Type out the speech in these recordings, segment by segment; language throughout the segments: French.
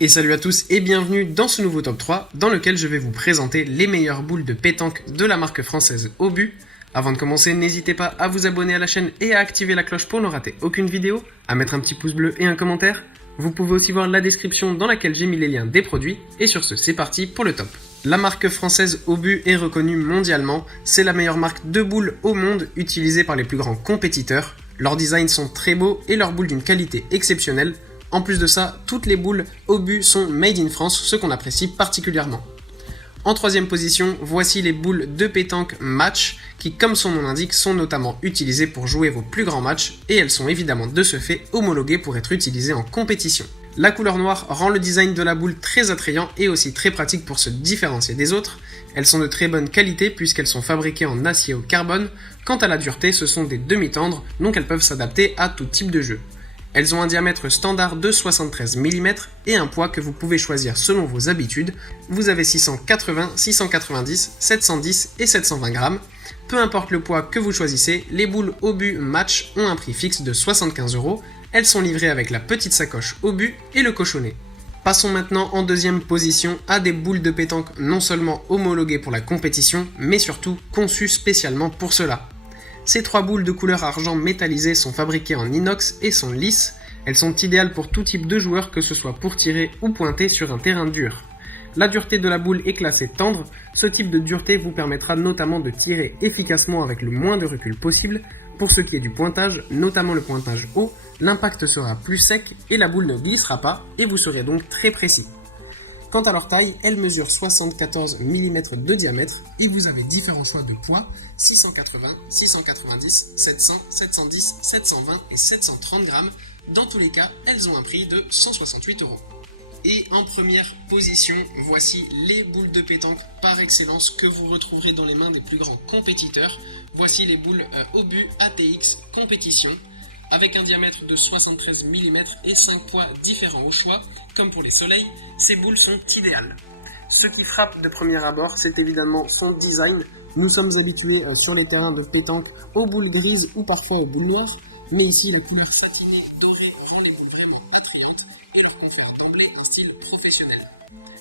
Et salut à tous et bienvenue dans ce nouveau top 3 dans lequel je vais vous présenter les meilleures boules de pétanque de la marque française Obu. Avant de commencer, n'hésitez pas à vous abonner à la chaîne et à activer la cloche pour ne rater aucune vidéo, à mettre un petit pouce bleu et un commentaire. Vous pouvez aussi voir la description dans laquelle j'ai mis les liens des produits et sur ce, c'est parti pour le top. La marque française Obu est reconnue mondialement, c'est la meilleure marque de boules au monde utilisée par les plus grands compétiteurs. Leurs designs sont très beaux et leurs boules d'une qualité exceptionnelle. En plus de ça, toutes les boules Obu sont made in France, ce qu'on apprécie particulièrement. En troisième position, voici les boules de pétanque Match, qui comme son nom l'indique, sont notamment utilisées pour jouer vos plus grands matchs, et elles sont évidemment de ce fait homologuées pour être utilisées en compétition. La couleur noire rend le design de la boule très attrayant et aussi très pratique pour se différencier des autres. Elles sont de très bonne qualité puisqu'elles sont fabriquées en acier au carbone. Quant à la dureté, ce sont des demi-tendres, donc elles peuvent s'adapter à tout type de jeu. Elles ont un diamètre standard de 73 mm et un poids que vous pouvez choisir selon vos habitudes. Vous avez 680, 690, 710 et 720 grammes. Peu importe le poids que vous choisissez, les boules Obu Match ont un prix fixe de 75 €. Elles sont livrées avec la petite sacoche Obu et le cochonnet. Passons maintenant en deuxième position à des boules de pétanque non seulement homologuées pour la compétition, mais surtout conçues spécialement pour cela. Ces trois boules de couleur argent métallisé sont fabriquées en inox et sont lisses. Elles sont idéales pour tout type de joueur, que ce soit pour tirer ou pointer sur un terrain dur. La dureté de la boule est classée tendre. Ce type de dureté vous permettra notamment de tirer efficacement avec le moins de recul possible. Pour ce qui est du pointage, notamment le pointage haut, l'impact sera plus sec et la boule ne glissera pas et vous serez donc très précis. Quant à leur taille, elles mesurent 74 mm de diamètre et vous avez différents choix de poids, 680, 690, 700, 710, 720 et 730 grammes. Dans tous les cas, elles ont un prix de 168 €. Et en première position, voici les boules de pétanque par excellence que vous retrouverez dans les mains des plus grands compétiteurs. Voici les boules Obu ATX Compétition. Avec un diamètre de 73 mm et 5 poids différents au choix, comme pour les soleils, ces boules sont idéales. Ce qui frappe de premier abord, c'est évidemment son design. Nous sommes habitués sur les terrains de pétanque aux boules grises ou parfois aux boules noires, mais ici la couleur satinée dorée rend les boules vraiment attrayantes et leur confère d'emblée un style professionnel.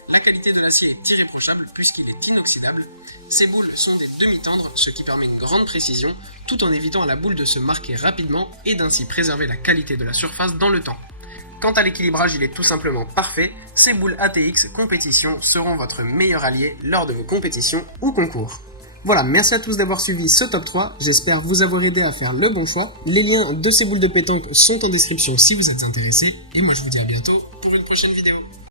La qualité de l'acier est irréprochable puisqu'il est inoxydable. Ces boules sont des demi-tendres, ce qui permet une grande précision, tout en évitant à la boule de se marquer rapidement et d'ainsi préserver la qualité de la surface dans le temps. Quant à l'équilibrage, il est tout simplement parfait. Ces boules ATX Compétition seront votre meilleur allié lors de vos compétitions ou concours. Voilà, merci à tous d'avoir suivi ce top 3, j'espère vous avoir aidé à faire le bon choix. Les liens de ces boules de pétanque sont en description si vous êtes intéressés, et moi je vous dis à bientôt pour une prochaine vidéo.